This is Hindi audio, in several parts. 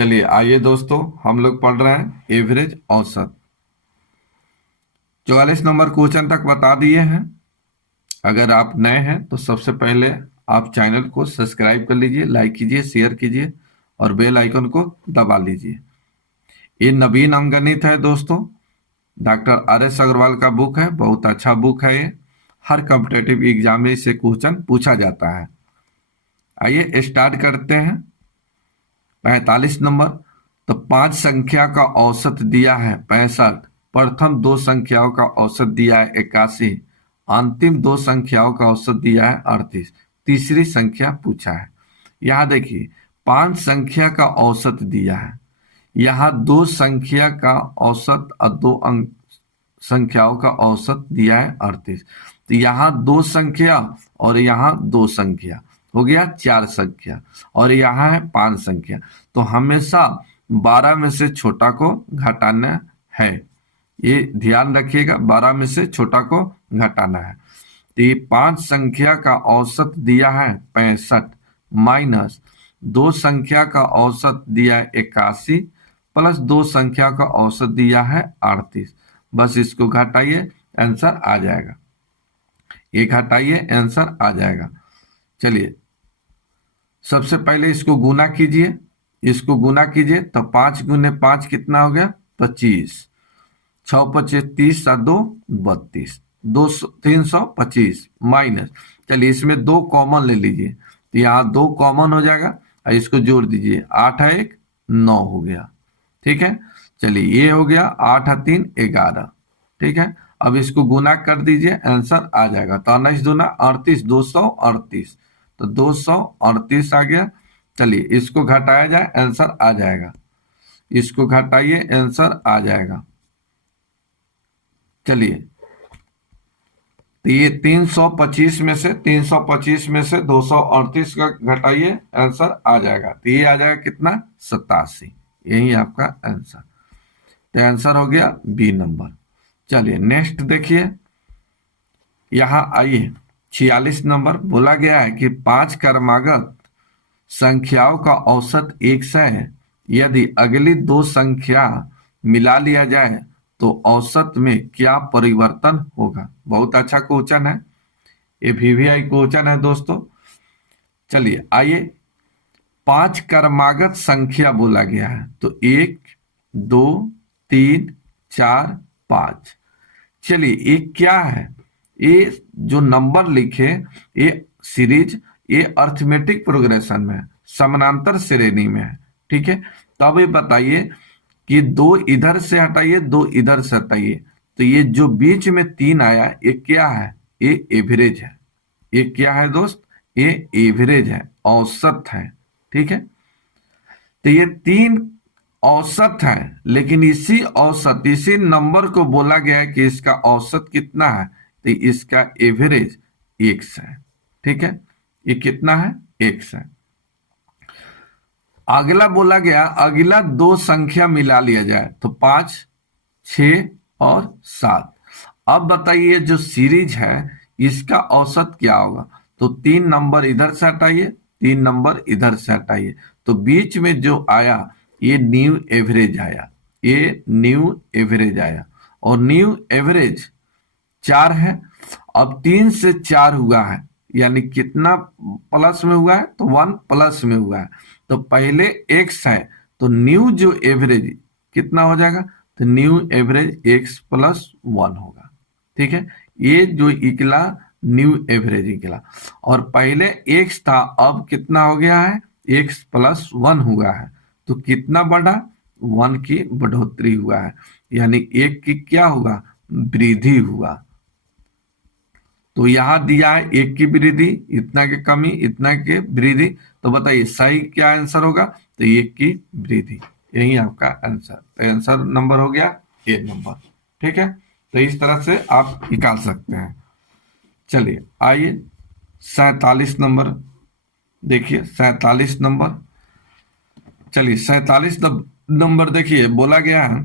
चलिए आइए दोस्तों, हम लोग पढ़ रहे हैं एवरेज औसत। 44 नंबर क्वेश्चन तक बता दिए हैं। अगर आप नए हैं तो सबसे पहले आप चैनल को सब्सक्राइब कर लीजिए, लाइक कीजिए, शेयर कीजिए और बेल आइकन को दबा लीजिए। ये नवीन अंकगणित है दोस्तों, डॉक्टर आर.एस. अग्रवाल का बुक है। बहुत अच्छा बुक है ये। हर कॉम्पिटेटिव एग्जाम में इससे क्वेश्चन पूछा जाता है। आइए स्टार्ट करते हैं। 45 नंबर। तो 5 संख्या का औसत दिया है 65, प्रथम दो संख्याओं का औसत दिया है 81, अंतिम दो संख्याओं का औसत दिया है 38, तीसरी संख्या पूछा है। यहाँ देखिए 5 संख्या का औसत दिया है, यहाँ दो संख्या का औसत और दो अंक संख्याओं का औसत दिया है 38। तो यहाँ दो संख्या और यहाँ दो संख्या हो गया 4 संख्या, और यहाँ है 5 संख्या। तो हमेशा 12 में से छोटा को घटाना है, ये ध्यान रखिएगा। 12 में से छोटा को घटाना है। तो ये 5 संख्या का औसत दिया है 65 माइनस दो संख्या का औसत दिया है 81 प्लस दो संख्या का औसत दिया है 38। बस इसको घटाइए, आंसर आ जाएगा। ये घटाइए, आंसर आ जाएगा। चलिए सबसे पहले इसको गुना कीजिए, इसको गुना कीजिए। तो 5 गुने 5 कितना हो गया? 25। 6 25 30 और 2 32, 325 माइनस, चलिए इसमें 2 कॉमन ले लीजिए। तो यहाँ 2 कॉमन हो जाएगा और इसको जोड़ दीजिए। 8 है 1 9 हो गया। ठीक है, चलिए ये हो गया 8 और 3 11। ठीक है, अब इसको गुना कर दीजिए, आंसर आ जाएगा। तो 19 दूना 38, 238। तो 238 आ गया। चलिए इसको घटाया जाए, आंसर आ जाएगा। इसको घटाइए, आंसर आ जाएगा। चलिए तो ये 325 में से 238 का घटाइए, आंसर आ जाएगा। तो ये आ जाएगा कितना? 87। यही आपका आंसर। तो आंसर हो गया बी नंबर। चलिए नेक्स्ट देखिए, यहां आइए 46 नंबर। बोला गया है कि 5 क्रमागत संख्याओं का औसत 100 है। यदि अगली दो संख्या मिला लिया जाए तो औसत में क्या परिवर्तन होगा? बहुत अच्छा क्वेश्चन है, ये वीवीआई क्वेश्चन है दोस्तों। चलिए आइए, 5 क्रमागत संख्या बोला गया है। तो 1 2 3 4 5। चलिए ये क्या है? ये जो नंबर लिखे, ये सीरीज, ये अर्थमेटिक प्रोग्रेशन में है, समानांतर श्रेणी में है। ठीक है, तो अब ये बताइए कि 2 इधर से हटाइए, 2 इधर से हटाइए। तो ये जो बीच में 3 आया, ये क्या है? ये एवरेज है। ये क्या है दोस्त? ये एवरेज है, औसत है। ठीक है, तो ये 3 औसत है, लेकिन इसी औसत, इसी नंबर को बोला गया है कि इसका औसत कितना है? तो इसका एवरेज 1 है। ठीक है, ये कितना है? 1 है। अगला बोला गया, अगला दो संख्या मिला लिया जाए। तो 5 6 और 7। अब बताइए जो सीरीज है इसका औसत क्या होगा? तो 3 नंबर इधर से हटाइए, 3 नंबर इधर से हटाइए। तो बीच में जो आया ये न्यू एवरेज आया, ये न्यू एवरेज आया। और न्यू एवरेज 4 है। अब 3 से 4 हुआ है, यानी कितना प्लस में हुआ है? तो 1 प्लस में हुआ है। तो पहले x है, तो न्यू जो एवरेज कितना हो जाएगा? तो न्यू एवरेज x प्लस 1 होगा। ठीक है, ये जो निकला न्यू एवरेज निकला। और पहले x था, अब कितना हो गया है? x प्लस 1 हुआ है। तो कितना बढ़ा? 1 की बढ़ोतरी हुआ है, यानी 1 की क्या हुआ? वृद्धि हुआ। तो यहां दिया है 1 की वृद्धि, इतना की कमी, इतना के वृद्धि। तो बताइए सही क्या आंसर होगा? तो 1 की वृद्धि, यही आपका आंसर। तो आंसर नंबर हो गया ए नंबर। ठीक है, तो इस तरह से आप निकाल सकते हैं। चलिए आइए 47 नंबर देखिए, 47 नंबर। चलिए 47 नंबर देखिए, बोला गया है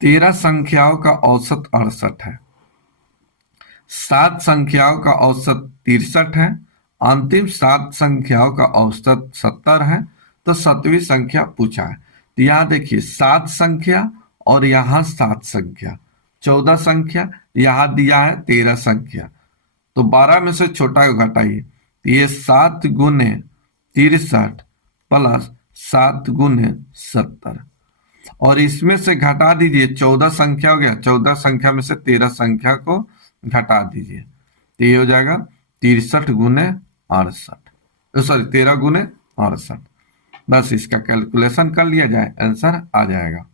13 संख्याओं का औसत 68 है, 7 संख्याओं का औसत 63 है, अंतिम 7 संख्याओं का औसत 70 है। तो 7वीं संख्या पूछा है। तो यहाँ देखिए 7 संख्या और यहाँ 7 संख्या, 14 संख्या, यहाँ दिया है 13 संख्या। तो 12 में से छोटा को घटाइए। ये 7 गुने 63 प्लस 7 गुने 70, और इसमें से घटा दीजिए 14 संख्या हो गया, 14 संख्या में से 13 संख्या को घटा दीजिए, तो ये हो जाएगा 63 गुने 68, सॉरी 13 गुने 68। बस इसका कैलकुलेशन कर लिया जाए, आंसर आ जाएगा।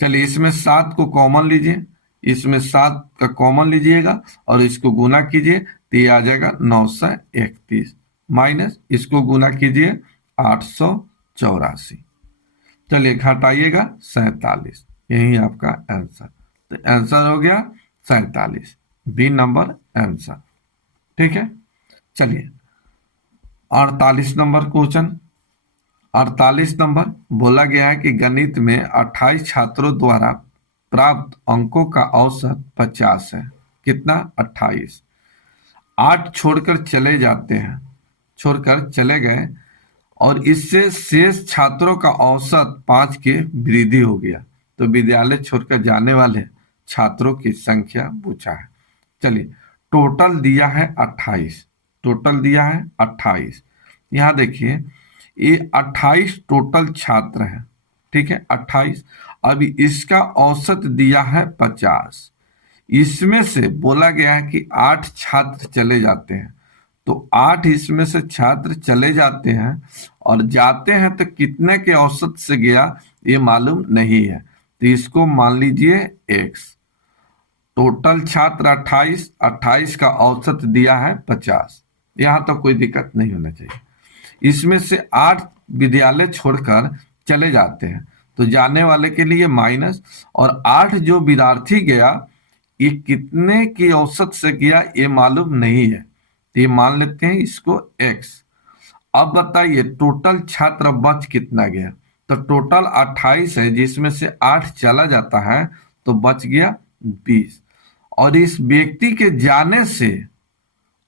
चलिए इसमें 7 को कॉमन लीजिए, इसमें 7 का कॉमन लीजिएगा और इसको गुना कीजिए, तो ये आ जाएगा 931, माइनस इसको गुना कीजिए 884। चलिए घटाइएगा 47, यही आपका आंसर। तो आंसर हो गया 47, बी नंबर आंसर। ठीक है, चलिए 48 नंबर क्वेश्चन। 48 नंबर बोला गया है कि गणित में 28 छात्रों द्वारा प्राप्त अंकों का औसत 50 है। कितना? 28। 8 छोड़कर चले जाते हैं, छोड़कर चले गए, और इससे शेष छात्रों का औसत 5 की वृद्धि हो गया। तो विद्यालय छोड़कर जाने वाले छात्रों की संख्या पूछा है। चलिए टोटल दिया है 28, टोटल दिया है 28। यहाँ देखिए ये 28 टोटल छात्र हैं, ठीक है 28। अभी इसका औसत दिया है 50। इसमें से बोला गया है कि 8 छात्र चले जाते हैं, तो 8 इसमें से छात्र चले जाते हैं, और जाते हैं तो कितने के औसत से गया ये मालूम नहीं है, तो इसको मान लीजिए x। टोटल छात्र 28, 28 का औसत दिया है 50। यहां तो कोई दिक्कत नहीं होना चाहिए। इसमें से 8 विद्यालय छोड़कर चले जाते हैं, तो जाने वाले के लिए माइनस, और 8 जो विद्यार्थी गया ये कितने की औसत से गया ये मालूम नहीं है, तो ये मान लेते हैं इसको x। अब बताइए टोटल छात्र बच कितना गया? तो टोटल 28 है, जिसमें से 8 चला जाता है तो बच गया 20, और इस व्यक्ति के जाने से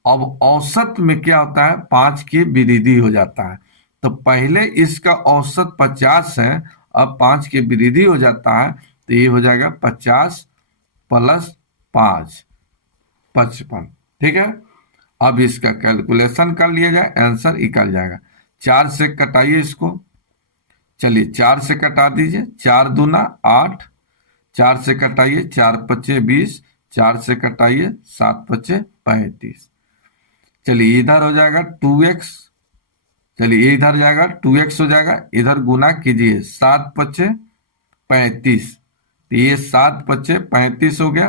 अब औसत में क्या होता है 5 की वृद्धि हो जाता है। तो पहले इसका औसत 50 है, अब 5 की वृद्धि हो जाता है, तो ये हो जाएगा 50 प्लस 5, 55। ठीक है, अब इसका कैलकुलेशन कर लिया जाए, आंसर निकल जाएगा। 4 से कटाइए इसको। चलिए 4 से कटा दीजिए, 4 दूना 8, 4 से कटाइए 4 पच्चे 20, 4 से कटाइए 7 पच्चे 35। चलिए इधर हो जाएगा 2x, चलिए इधर जाएगा 2x हो जाएगा, इधर गुना कीजिए 7 पच्चे 35, तो ये 7 पच्चे 35 हो गया,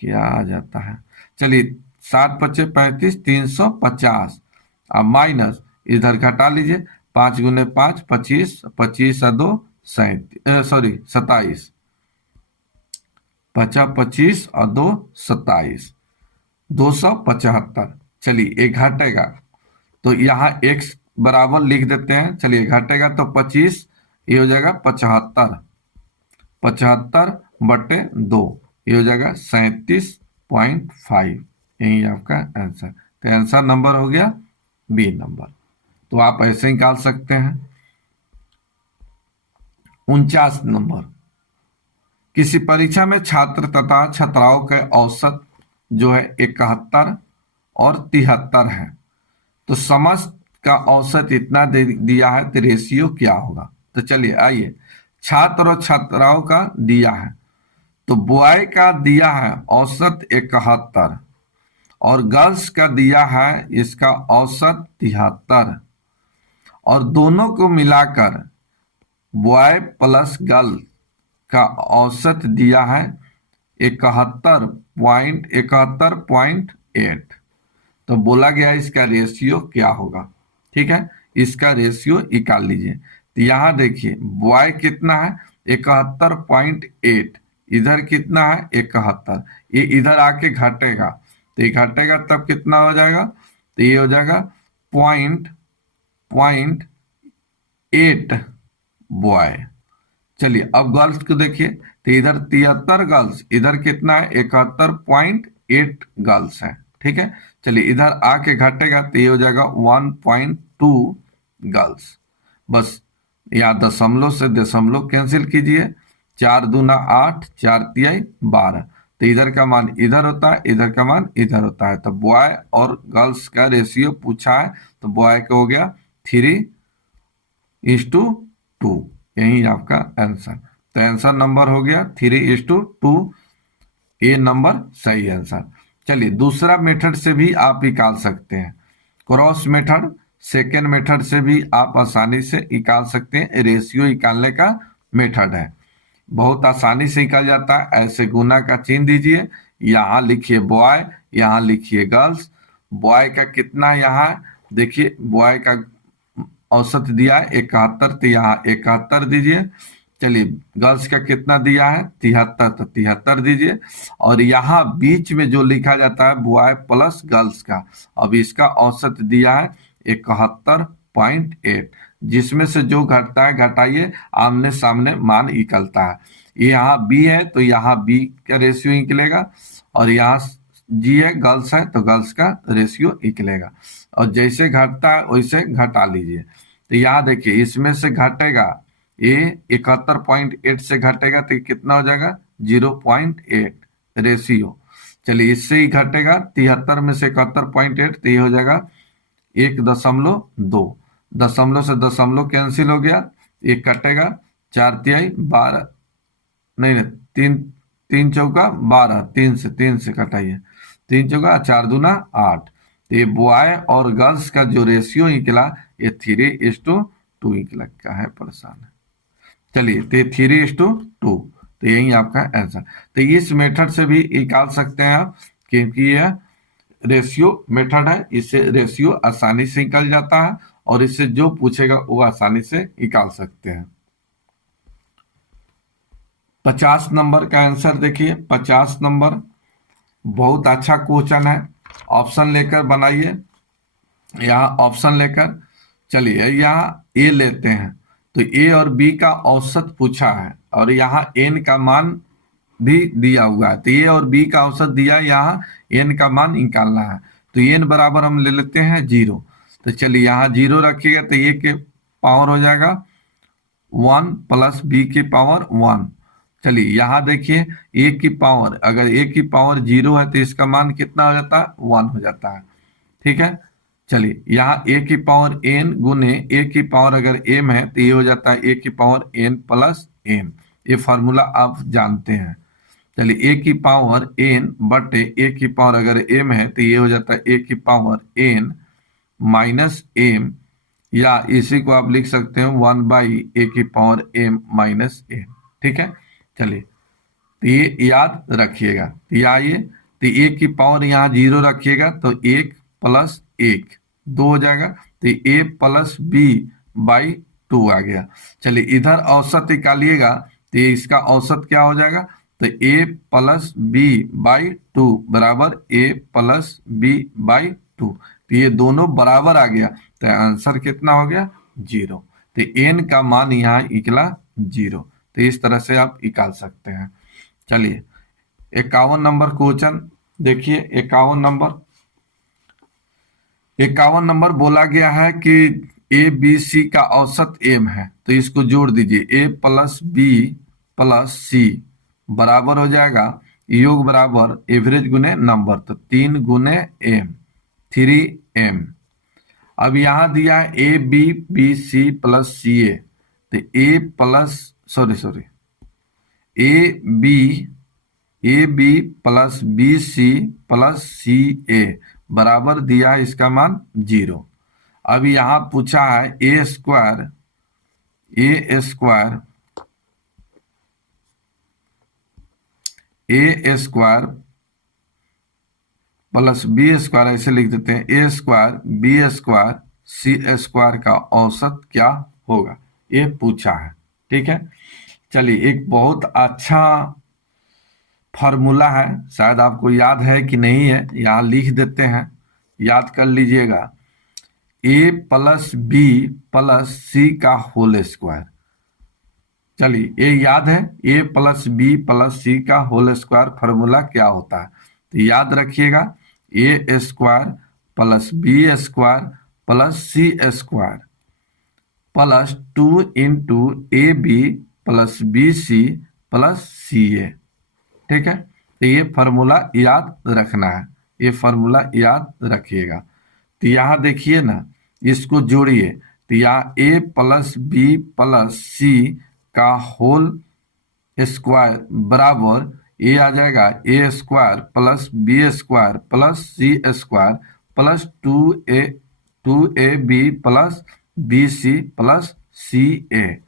क्या आ जाता है? चलिए 7 पच्चे 35, 350, अब माइनस इधर घटा लीजिए, 5 गुने 5 25, 25 और 2 27, 25 और 2 27, 275। चलिए एक घटेगा तो यहाँ x बराबर लिख देते हैं। चलिए घटेगा तो 25, ये हो जाएगा 75, 75 बटे 2, ये हो जाएगा 37.5, यही आपका आंसर। तो आंसर नंबर हो गया बी नंबर। तो आप ऐसे निकाल सकते हैं। 49 नंबर, किसी परीक्षा में छात्र तथा छात्राओं के औसत जो है 71 और 73 है, तो समस्त का औसत इतना दिया है, तो रेशियो क्या होगा? तो चलिए आइए, छात्र और छात्राओं का दिया है, तो बॉय का दिया है औसत 71 और गर्ल्स का दिया है इसका औसत 73, और दोनों को मिलाकर बॉय प्लस गर्ल का औसत दिया है 71.8। तो बोला गया इसका रेशियो क्या होगा? ठीक है, इसका रेशियो निकाल लीजिए। तो यहाँ देखिए बॉय कितना है 71.8, इधर कितना है 71, ये इधर आके घटेगा, तो ये घटेगा तब कितना हो जाएगा? तो ये हो जाएगा 0.8 बॉय। चलिए अब गर्ल्स को देखिए, तो इधर 73 गर्ल्स, इधर कितना है 71.8 गर्ल्स है। ठीक है, चलिए इधर आके घटेगा तो ये हो जाएगा 1.2 गर्ल्स। बस या दशमलव से दशमलव कैंसिल कीजिए, 4×2 = 8, 4×3 = 12। तो इधर का मान इधर होता है, इधर का मान इधर होता है। तो बॉय और गर्ल्स का रेशियो पूछा है, तो बॉय का हो गया 3:2। यही आपका आंसर। तो आंसर नंबर हो गया 3:2। ए नंबर सही आंसर। चलिए दूसरा मेथड से भी आप निकाल सकते हैं, क्रॉस मेथड। सेकेंड मेथड से भी आप आसानी से निकाल सकते हैं, रेशियो निकालने का मेथड है, बहुत आसानी से निकल जाता है। ऐसे गुना का चिन्ह दीजिए, यहाँ लिखिए बॉय, यहाँ लिखिए गर्ल्स। बॉय का कितना यहाँ देखिए, बॉय का औसत दिया है 71, तो यहाँ 71 दीजिए। चलिए गर्ल्स का कितना दिया है 73, तो 73 दीजिए। और यहाँ बीच में जो लिखा जाता है बॉय प्लस गर्ल्स का, अब इसका औसत दिया है 71.8, जिसमें से जो घटता है घटाइए, आमने सामने मान निकलता है। यहाँ बी है तो यहाँ बी का रेशियो निकलेगा, और यहाँ जी है गर्ल्स है तो गर्ल्स का रेशियो निकलेगा। और जैसे घटता है वैसे घटा लीजिए। तो यहाँ देखिए इसमें से घटेगा, ये 71.8 से घटेगा तो कितना हो जाएगा 0.8 रेशियो। चलिए इससे ही घटेगा 73 में से 71.8, तो ये हो जाएगा 1.2। दशमलव से दशमलव कैंसिल हो गया, एक कटेगा, 4×3 = 12, नहीं 3×3 = 12, 3 से घटाइए, 3×4 = 4×2 = 8। तो ये बॉय और गर्ल्स का जो रेशियो निकला ये 3:2 निकला। क्या है परेशान है, चलिए तो 3:2, तो यही आपका आंसर। तो इस मेथड से भी निकाल सकते हैं आप, क्योंकि यह रेशियो मेथड है, इससे रेशियो आसानी से निकल जाता है, और इससे जो पूछेगा वो आसानी से निकाल सकते हैं। 50 नंबर का आंसर देखिए, 50 नंबर बहुत अच्छा क्वेश्चन है। ऑप्शन लेकर बनाइए, यहाँ ऑप्शन लेकर चलिए, यहाँ ए लेते हैं, तो ए और बी का औसत पूछा है, और यहाँ एन का मान भी दिया हुआ है। तो ए और बी का औसत दिया है, यहाँ एन का मान निकालना है। तो एन बराबर हम ले लेते हैं 0। तो चलिए यहाँ 0 रखिएगा, तो ए के पावर हो जाएगा 1 प्लस बी की पावर 1। चलिए यहाँ देखिए ए की पावर, अगर ए की पावर 0 है तो इसका मान कितना हो जाता है 1 हो जाता है। ठीक है, चलिए यहाँ ए की पावर एन गुने ए की पावर अगर एम है तो ये हो जाता है ए की पावर एन प्लस एम। ये फॉर्मूला आप जानते हैं। चलिए ए की पावर एन बटे ए की पावर अगर एम है तो ये हो जाता है ए की पावर एन माइनस एम, या इसी को आप लिख सकते हैं 1/ए की पावर एम माइनस एम। ठीक है, चलिए तो ये याद रखिएगा। तो ये तो ए की पावर यहाँ 0 रखिएगा, तो 1 + 1 2 हो जाएगा, तो ए प्लस बी बाई 2 आ गया। चलिए इधर औसत निकालिएगा, तो इसका औसत क्या हो जाएगा, तो ए प्लस बी बाई 2 बराबर ए प्लस बी बाई 2। तो ये दोनों बराबर आ गया, तो आंसर कितना हो गया 0। तो एन का मान यहाँ निकला 0। तो इस तरह से आप निकाल सकते हैं। चलिए 51 नंबर क्वेश्चन देखिए, 51 नंबर बोला गया है कि ए बी सी का औसत एम है, तो इसको जोड़ दीजिए, ए प्लस बी प्लस सी बराबर हो जाएगा, योग बराबर एवरेज गुने नंबर, तो 3 गुने एम 3m। अब यहाँ दिया है a b b c plus c a, तो a plus sorry a b plus b c plus c a बराबर दिया है इसका मान 0। अब यहाँ पूछा है ए स्क्वायर प्लस बी स्क्वायर, ऐसे लिख देते हैं, ए स्क्वायर बी स्क्वायर सी स्क्वायर का औसत क्या होगा, ये पूछा है। ठीक है, चलिए एक बहुत अच्छा फॉर्मूला है, शायद आपको याद है कि नहीं है, यहाँ लिख देते हैं, याद कर लीजिएगा, ए प्लस बी प्लस सी का होल स्क्वायर। चलिए ये याद है, ए प्लस बी प्लस सी का होल स्क्वायर फॉर्मूला क्या होता है, तो याद रखिएगा, a square plus b square plus c square plus 2 into a b plus b c plus c a. ठीक है, तो ये फॉर्मूला याद रखना है, ये फॉर्मूला याद रखिएगा। तो यहाँ देखिए ना, इसको जोड़िए, तो यहाँ a plus b plus c का होल स्क्वायर बराबर ये आ जाएगा a square plus b square plus c square plus 2 a b plus b c plus c a.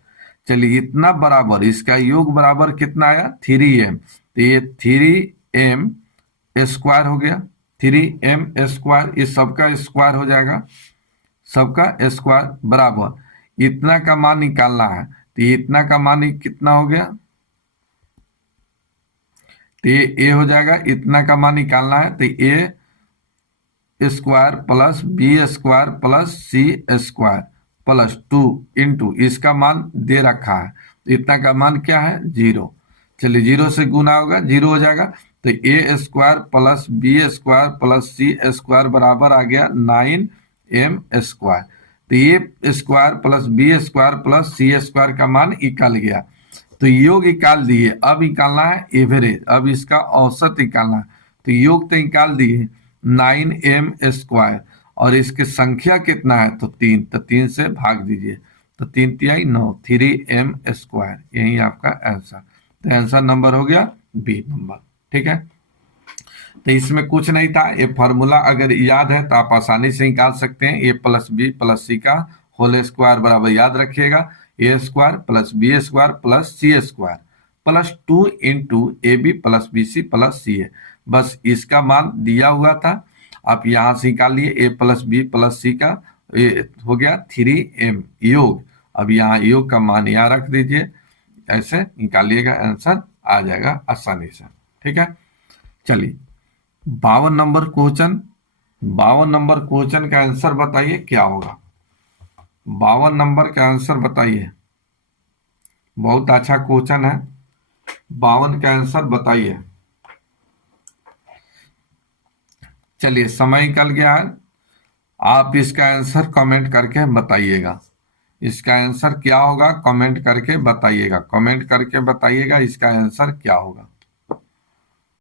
चलिए, इतना बराबर, इसका योग बराबर कितना आया 3m, तो ये 3m स्क्वायर हो गया, 3m स्क्वायर, ये सबका स्क्वायर हो जाएगा, सबका स्क्वायर बराबर इतना का मान निकालना है। तो ये इतना का मान कितना हो गया, तो ये ए हो जाएगा, इतना का मान निकालना है, तो a square plus b square plus c square plus 2 into इसका मान दे रखा है, इतना का मान क्या है 0। चलिए, 0 से गुना होगा 0 हो जाएगा, तो a square plus b square plus c square बराबर आ गया 9m स्क्वायर। तो ये square plus b square plus c square का मान निकल गया। तो योग निकाल दिए, अब निकालना है एवरेज, अब इसका औसत निकालना है। तो योग तो निकाल दिए 9m स्क्वायर, और इसके संख्या कितना है तो 3, तो 3 से भाग दीजिए, तो 3 तिहाई 9, 3m स्क्वायर, यही आपका आंसर। तो आंसर नंबर हो गया बी नंबर। ठीक है, तो इसमें कुछ नहीं था, ये फॉर्मूला अगर याद है तो आप आसानी से निकाल सकते हैं। A plus b plus c का होल स्क्वायर बराबर याद रखिएगा, a square plus b square plus c square plus 2 into a b plus b c plus c a. बस इसका मान दिया हुआ था, आप यहाँ से निकाल लिए, ए प्लस बी प्लस सी का हो गया 3m योग। अब यहाँ योग का मान यहाँ रख दीजिए, ऐसे निकालिएगा, आंसर आ जाएगा आसानी से। ठीक है, चलिए 52 नंबर क्वेश्चन, 52 नंबर क्वेश्चन का आंसर बताइए क्या होगा। 52 नंबर का आंसर बताइए, बहुत अच्छा क्वेश्चन है, 52 का आंसर बताइए। चलिए, समय निकल गया है, आप इसका आंसर कमेंट करके बताइएगा, इसका आंसर क्या होगा कमेंट करके बताइएगा, कमेंट करके बताइएगा इसका आंसर क्या होगा।